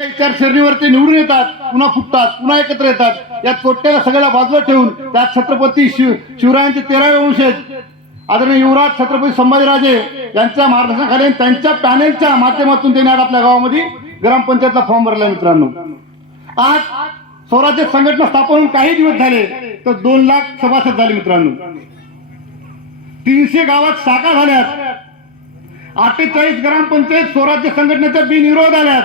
विचारसरणीवरती निवडून येतात पुन्हा फुटतात पुन्हा एकत्र येतात. या तोट्याला सगळ्या बाजूला ठेवून त्यात छत्रपती शिव शिवरायांचे तेरावे वंशज आदरणीय युवराज छत्रपती संभाजीराजे यांच्या मार्गदर्शनाखाली त्यांच्या पॅनेलच्या माध्यमातून त्यांनी आज आपल्या गावामध्ये ग्रामपंचायतला फॉर्म भरला मित्रांनो. आज स्वराज्य संघटना स्थापन होऊन काही दिवस झाले तर दोन लाख सभासद झाले मित्रांनो. तीनशे गावात शाखा झाल्यात. अठ्ठेचाळीस ग्रामपंचायत स्वराज्य संघटनेच्या बिनविरोध आल्यात.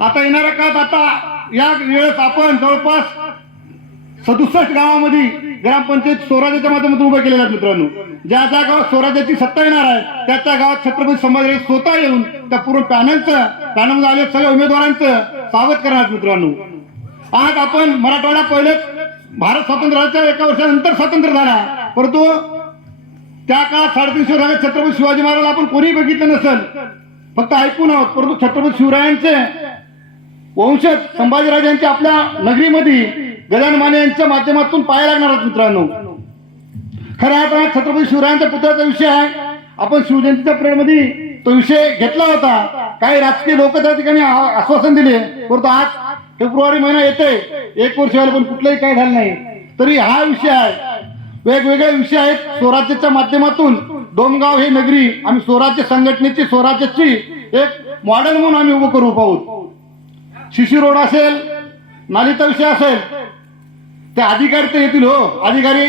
आता येणाऱ्या काळात आता या वेळेस आपण जवळपास सदुसष्ट गावामध्ये ग्रामपंचायत स्वराज्याच्या माध्यमातून उभे केलेल्या आहेत मित्रांनो. ज्या ज्या गावात स्वराज्याची सत्ता येणार आहे त्या त्या गावात छत्रपती संभाजी स्वतः येऊन त्या पूर्ण पॅनलचं पॅनलमध्ये आले सगळ्या उमेदवारांचं स्वागत करणार मित्रांनो. आज आपण मराठवाडा पहिलेच भारत स्वातंत्र्याच्या एका वर्षानंतर स्वातंत्र्य झाला. परंतु त्या काळात साडेतीनशे वर्षात छत्रपती शिवाजी महाराज आपण कोणी बघितलं नसेल. फक्त ऐकून आहोत परंतु छत्रपती शिवरायांचे वंशज संभाजीराजांच्या आपल्या नगरीमध्ये गजान माने यांच्या माध्यमातून पाया लागणार आहेत मित्रांनो. खऱ्या अर्थानं छत्रपती शिवरायांच्या पुत्राचा विषय आहे. आपण शिवजयंतीच्या पिरियडमध्ये तो विषय घेतला होता. काही राजकीय लोक त्या ठिकाणी आश्वासन दिले. परंतु आज फेब्रुवारी महिना येते एक वर्ष पण कुठलंही काय झालं नाही. तरी हा विषय आहे. वेगवेगळे विषय आहेत स्वराज्याच्या माध्यमातून. डोमगाव हे नगरी आम्ही स्वराज्य संघटनेची स्वराज्याची एक मॉडेल म्हणून आम्ही उभं करू पाहू शिशी रोड असेल नाली विषय असेल ते अधिकारी तर येतील हो. अधिकारी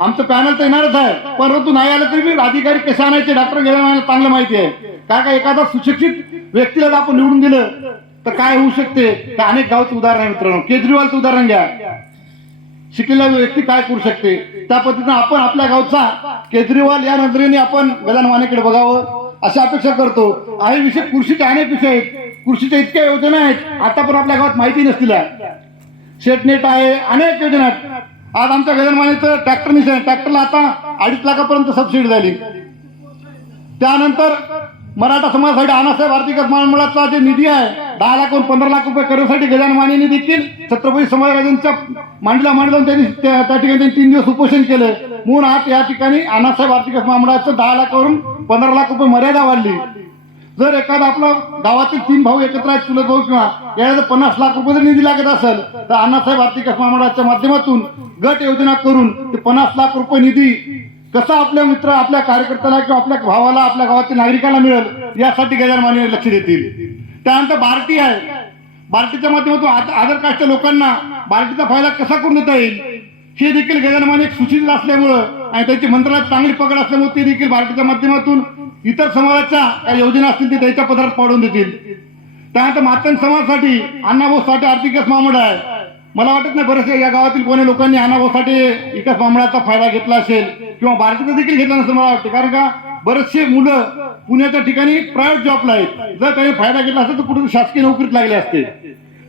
आमचं पॅनल तर येणारच आहे. परंतु नाही आलं तरी मी अधिकारी कसे आणायचे? डॉक्टर गेल्या मला चांगलं माहिती आहे. काय काय एखादा सुशिक्षित व्यक्तीला आपण निवडून दिलं तर काय होऊ शकते? तर अनेक गावचं उदाहरण आहे मित्रांनो. केजरीवालचं उदाहरण घ्या. शिकलेला व्यक्ती काय करू शकते? त्या पद्धतीनं आपण आपल्या गावचा केजरीवाल या नजरेने आपण गजान मानेकडे बघावं अशी अपेक्षा करतो. आहे विषय कृषीचे अनेक विषय आहेत. कृषीच्या इतक्या योजना आहेत आता पण आपल्या गावात माहिती नसतील. शेटनेट आहे अनेक योजना आहेत. आज आमच्या गजनमानेचं ट्रॅक्टर मिशन ट्रॅक्टरला आता अडीच लाखापर्यंत सबसिडी झाली. त्यानंतर मराठा समाजासाठी अनासाहेब आर्थिक महामंडळाचा जे निधी आहे दहा लाखहून पंधरा लाख रुपये करण्यासाठी गजान मानेने देखील छत्रपती संभाजीराजांच्या मांडीला मांडलं त्यांनी त्या त्या ठिकाणी त्यांनी तीन दिवस उपोषण केलं. म्हणून आज या ठिकाणी अनासाहेब आर्थिक महामंडळाचं दहा लाखावरून पंधरा लाख रुपये मर्यादा वाढली. जर एखादा आपला गावातील तीन भाऊ एकत्र आहेत चुलत भाऊ किंवा याला जर पन्नास लाख रुपये जर निधी लागत असेल तर अण्णासाहेब आर्थिक महामंडळाच्या माध्यमातून गट योजना करून ते पन्नास लाख रुपये निधी कसा आपल्या मित्र आपल्या कार्यकर्त्याला किंवा आपल्या भावाला आपल्या गावातील नागरिकाला मिळेल यासाठी गजान लक्ष देतील. त्यानंतर बार्टी आहे. बार्टीच्या माध्यमातून आधार कार्डच्या लोकांना बार्टीचा फायदा कसा करून देता येईल हे देखील गजान माने एक असल्यामुळं आणि त्यांची मंत्रालयात चांगली पकड असल्यामुळे ते देखील बार्टीच्या माध्यमातून इतर समाजाच्या काही योजना असतील ते त्याच्या पदरात पाडून देतील. त्यानंतर मातंग समाजासाठी अण्णाभाऊ साठे आर्थिक विकास महामंडळ आहे. मला वाटत नाही बरेचसे या गावातील कोणी लोकांनी अण्णाभाऊ साठे विकास महामंडळाचा फायदा घेतला असेल किंवा भारताचा देखील घेतला नसेल मला वाटते. कारण का? बरेचसे मुलं पुण्याच्या ठिकाणी प्रायव्हेट जॉबला आहेत. जर त्यांनी फायदा घेतला असेल तर कुठे शासकीय नोकरीत लागले असते.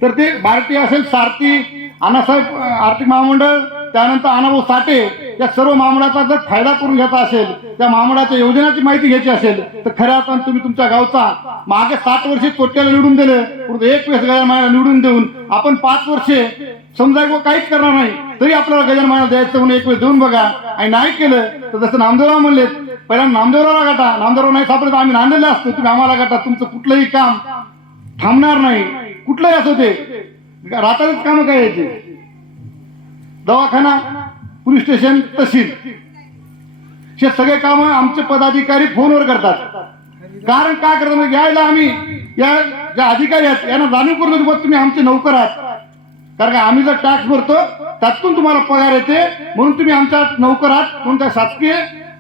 तर ते भारतीय असेल सारथी अण्णासाहेब आर्थिक महामंडळ त्यानंतर अनाभाऊ साठे या सर्व महामंडळाचा जर फायदा करून घ्यायचा असेल त्या महामंडळाच्या योजनाची माहिती घ्यायची असेल तर खऱ्या अर्थानं तुम्ही तुमच्या गावचा मागे सात वर्षे तोट्याला निवडून दिलं परंतु एक वेळेस गजान मायाला निवडून देऊन आपण पाच वर्षे समजा एक काहीच करणार नाही तरी आपल्याला गजान मायाला द्यायचं म्हणून एक वेळ देऊन बघा. आणि नाही केलं तर जसं नामदेवराव म्हणले पहिला नामदेवरावला गाठा. नामदेवराव नाही सापडत आम्ही नांदेडला असतो. तुम्ही आम्हाला गाठा. तुमचं कुठलंही काम थांबणार नाही. कुठलंही असं ते. रात्रीच कामं काय यायचे दवाखाना पोलीस स्टेशन तहसील. हे सगळे काम आमचे पदाधिकारी फोनवर करतात. कारण काय करतात? म्हणजे यायला आम्ही या ज्या अधिकारी आहेत यांना जाणीव करून देतो, तुम्ही आमचे नौकर आहात. कारण का आम्ही जर टॅक्स भरतो त्यातून तुम्हाला पगार येते म्हणून तुम्ही आमच्या नौकर आहात म्हणून त्या शासकीय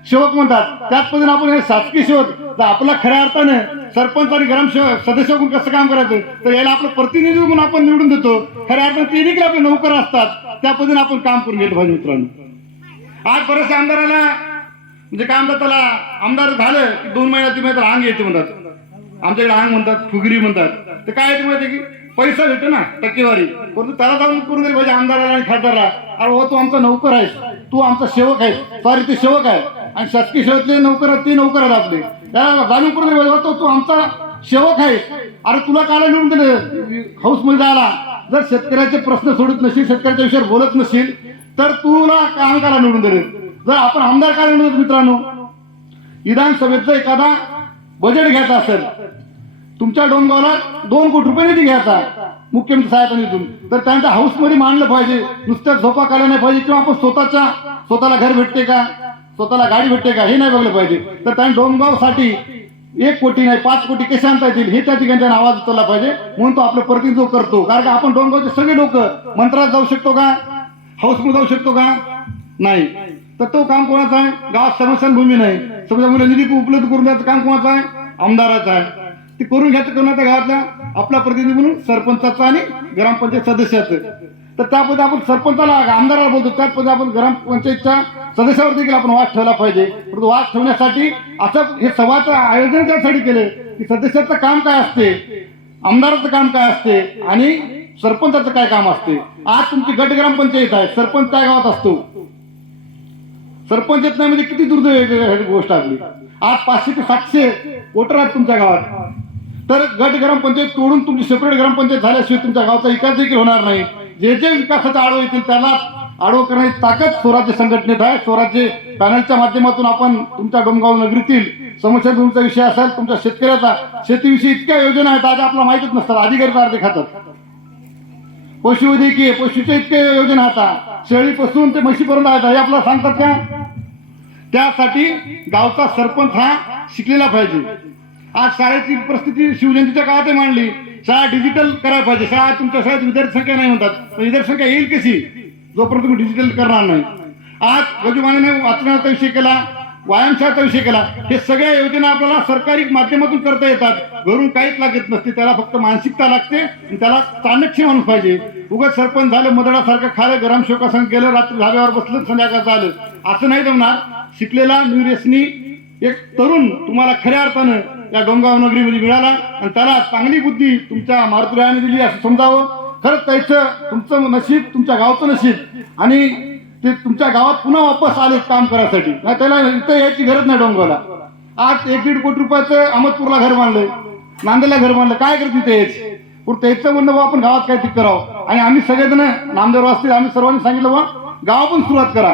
सेवक म्हणतात. त्याच पद्धतीने आपण हे शासकीय सेवक तर आपला खऱ्या अर्थाने सरपंच आणि ग्रामसेवक सदस्य म्हणून कसं काम करायचं? तर याला आपलं प्रतिनिधी म्हणून आपण निवडून देतो. खऱ्या अर्थाने ते देखील आपले नौकर असतात. त्या पद्धतीने आपण काम करून घेतलं पाहिजे मित्रांनो. आज बरेचसे आमदाराला म्हणजे काय म्हणतात त्याला आमदार झालं की दोन महिन्यात तुम्ही तर आंग येते म्हणतात. आमच्याकडे आंग म्हणतात फुगरी म्हणतात. ते काय येते माहिती की पैसा भेटतो ना टक्केवारी. परंतु त्याला जाऊन करून दिली पाहिजे आमदाराला आणि खासदाराला. अरे हो तू आमचा नौकर आहेस. तू आमचा सेवक आहेस. सॉरी तू सेवक आहे. आणि शासकीय सेवेतले नौकर ते नोकर आहेत आपले त्याला जाणून करून तो तू आमचा सेवक आहे. अरे तुला काला निवडून दिलं? हाऊसमध्ये जायला. जर शेतकऱ्याचे प्रश्न सोडत नसेल शेतकऱ्याच्या विषयावर बोलत नसेल तर तुला काम काला निवडून दिले? जर आपण आमदार काय निवडत मित्रांनो? विधानसभेचा एखादा बजेट घ्यायचा असेल तुमच्या डोंगावला दोन कोटी रुपये निधी घ्यायचा मुख्यमंत्री सहायता निधीतून तर त्यांच्या हाऊसमध्ये मांडलं पाहिजे. नुसत्या झोपा काढल्या नाही पाहिजे किंवा आपण स्वतःच्या स्वतःला घर भेटते का? स्वतःला गाडी भेटते का? हे नाही बघलं पाहिजे. तर त्यांनी डोंगावसाठी एक कोटी नाही पाच कोटी कसे आणता येतील? हे त्या ठिकाणी त्यांना आवाज उचलला पाहिजे. म्हणून तो आपलं प्रतिनिधित्व करतो. कारण का आपण डोमगावचे सगळे लोक मंत्रात जाऊ शकतो का? हाऊसमध्ये जाऊ शकतो का? नाही. तर तो काम कोणाचा आहे? गावात समस्यांभूमी नाही. समजा मुलं निधी उपलब्ध करून द्यायचं काम कोणाचं आहे? आमदाराचं आहे. ते करून घ्यायचं कोणाच्या गावातला आपला प्रतिनिधी म्हणून सरपंचाचा आणि ग्रामपंचायत सदस्याचं. तर त्यामध्ये आपण सरपंचाला आमदाराला बोलतो त्यामध्ये आपण ग्रामपंचायतच्या सदस्यावर देखील आपण वाद ठेवला पाहिजे. परंतु वाद ठेवण्यासाठी असं हे सभाचं आयोजन त्यासाठी केलं की सदस्याचं काम काय असते आमदाराचं काम काय असते आणि सरपंचाचं काय काम असते. आज तुमची गट ग्रामपंचायत आहे सरपंच त्या गावात असतो. सरपंच येत नाही म्हणजे किती दुर्दैव गोष्ट आपली. आज पाचशे ते सातशे वोटर आहेत तुमच्या गावात. तर गट ग्रामपंचायत तोडून तुमची सेपरेट ग्रामपंचायत झाल्याशिवाय तुमच्या गावचा विकास देखील होणार नाही. जे जे विकासाचा आडव येतील त्याला आडो करण्याची ताकद स्वराज्य संघटनेत आहे. स्वराज्य पॅनलच्या माध्यमातून आपण तुमच्या डोंगाव नगरीतील समस्या तुमचा विषय असेल तुमच्या शेतकऱ्याचा शेतीविषयी इतक्या योजना आहेत आज आपल्याला माहितच नसतात. अधिकारी अर्धे खातात पशुवैद्यकीय पशुच्या इतक्या योजना आता. शेळीपासून ते म्हशीपर्यंत आहेत. हे आपल्याला सांगतात का? त्यासाठी गावचा सरपंच हा शिकलेला पाहिजे. आज शाळेची परिस्थिती शिवजयंतीच्या काळात मांडली. शाळा डिजिटल करायला पाहिजे. शाळा तुमच्या शाळेत विद्यार्थी संख्या नाही म्हणतात. पण विद्यार्थी संख्या येईल कशी? जोपर्यंत तुम्ही डिजिटल करणार नाही. आज गजूमाने वाचनाचा विषय केला व्यायामशाळेचा विषय केला हे सगळ्या योजना आपल्याला सरकारी माध्यमातून करता येतात. घरून काहीच लागत नसते. त्याला फक्त मानसिकता लागते आणि त्याला चाणक्य माणूस पाहिजे. उगाच सरपंच झालं मदडासारखं खालं ग्रामसेवकासंग केलं रात्री धाब्यावर बसलं संध्याकाळ आलं असं नाही जमणार. शिकलेला न्यूरेसनी एक तरुण तुम्हाला खऱ्या अर्थानं या डोंगाव नगरीमध्ये मिळाला आणि त्याला चांगली बुद्धी तुमच्या मारुतीरायाने दिली असं समजावं. खरंच त्याचं तुमचं नशीब तुमच्या गावचं नशीब आणि ते तुमच्या गावात पुन्हा वापस आले काम करायसाठी. नाही त्याला इथं यायची गरज नाही डोंगावला आज एक दीड कोटी रुपयाचं अहमदपूरला घर बांधलंय. नांदेडला घर बांधलं. काय करत तिथे पण त्याचं म्हणणं बा आपण गावात काय ते करावं? आणि आम्ही सगळेजण नामदेव असतील आम्ही सर्वांनी सांगितलं बा गावातून सुरुवात करा.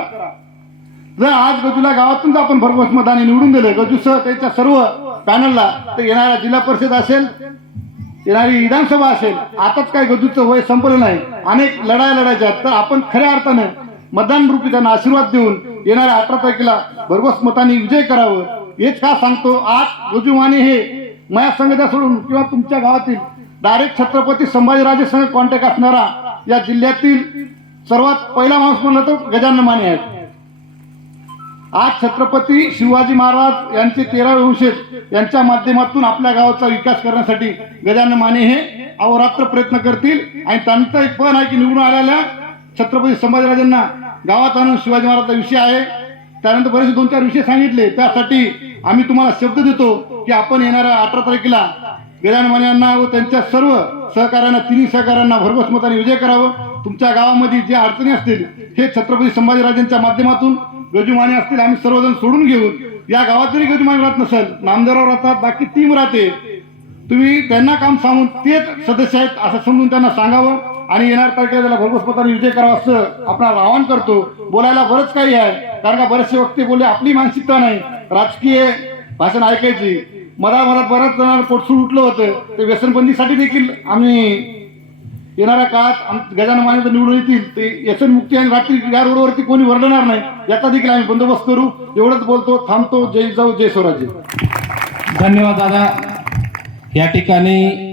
जर आज गजूला गावातून आपण भरघोस मताने निवडून दिलं गजूसह त्याच्या सर्व पॅनलला. तर येणाऱ्या जिल्हा परिषद असेल येणारी विधानसभा असेल आताच काय गजूचं वय संपलं नाही. अनेक लढाया लढायच्या आहेत. तर आपण खऱ्या अर्थानं मतदान रूपी त्यांना आशीर्वाद देऊन येणाऱ्या अठरा तारखेला भरघोस मताने विजय करावं हेच का सांगतो आज गजूमाने हे माया संघता सोडून किंवा तुमच्या गावातील डायरेक्ट छत्रपती संभाजीराजे संघ कॉन्टॅक्ट असणारा या जिल्ह्यातील सर्वात पहिला माणूस म्हणलं तर गजानन माने आहेत. आज छत्रपती शिवाजी महाराज यांचे तेरा वंशज यांच्या माध्यमातून आपल्या गावाचा विकास करण्यासाठी गजानन माने हे अहोरात्र प्रयत्न करतील. आणि त्यांचं एक पण आहे की निवडून आलेल्या छत्रपती संभाजीराजांना गावात आणून शिवाजी महाराजचा विषय आहे. त्यानंतर बरेचसे दोन चार विषय सांगितले. त्यासाठी आम्ही तुम्हाला शब्द देतो की आपण येणाऱ्या अठरा तारखेला गजानन माने यांना व त्यांच्या सर्व सहकाऱ्यांना तिन्ही सहकाऱ्यांना भरघोस मताने विजय करावं. तुमच्या गावामध्ये जे अडचणी असतील हे छत्रपती संभाजीराजांच्या माध्यमातून गजुमाने असतील आम्ही सर्वजण सोडून घेऊन या गावात जरी गजुमाने राहत नसेल नामदेवराव राहतात बाकी टीम राहते. तुम्ही त्यांना काम सांगून तेच सदस्य आहेत असं समजून त्यांना सांगावं. आणि येणार तारखेला त्याला भरघोस पत्राने विजय करावा असं आपण आवाहन करतो. बोलायला बरंच काही आहे कारण का बरेचसे वक्ते बोलले आपली मानसिकता नाही. राजकीय भाषण ऐकायची. मधा मधात बऱ्याच जणांना पोटसूळ उठलं होतं. ते व्यसनबंदीसाठी देखील आम्ही येणाऱ्या काळात आम- गजानन मान्यता निवडून येतील. ते व्यसन मुक्ती आणि रात्री या रोडवरती कोणी वर्णणार नाही याचा देखील आम्ही बंदोबस्त करू. एवढंच बोलतो. थांबतो. जय जाऊ जय स्वराज्य. धन्यवाद दादा. या ठिकाणी